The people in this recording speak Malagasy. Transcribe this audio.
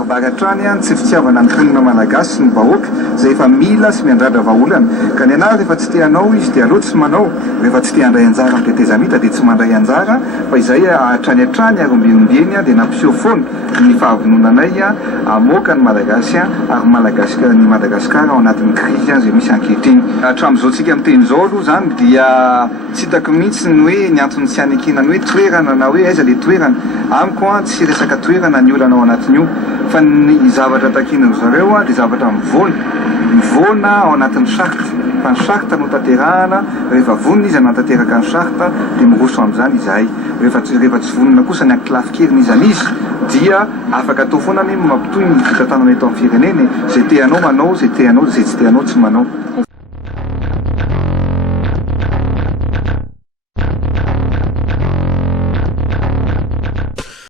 Bagatrany tsy fitiavana ny tenina malagasy sy ny vahoaka izay efa mila sy miandrandra vahaolana ka ny anahy rehefa tsy tianao izy dia aleo tsy manao rehefa tsy tia handray anjara amin'ny tetezamita dia tsy mandray anjara fa izay hatrany hatrany ary ombinombieny dia nampiseho foana ny fahavononanay hamoaka ny malagasy ary ny Madagasikara ao anatin'ny krizy izay misy ankehitriny. Hatramin'izao tsika miteny izao aloha izany dia tsy hitako mihitsy ny hoe ny antony tsy hanekenany hoe toerana na hoe aiza ilay toerana amiko tsy resaka toerana ny olana ao anatiny io fa ny zavatra takinan zareo dia zavatra mivoana ao anatin'ny sarta fa ny sarta no tanterahana rehefa vonona izy anatanteraka ny sarta dia miroso amin'izany izahay rehefa tsy vonona kosa ny ankilafikeriny izany izy dia afaka atao foana ny mampitohy ny fitantanana eto amin'ny fireneny izay teanao manao izay teanao izay tsy teanao tsy manao.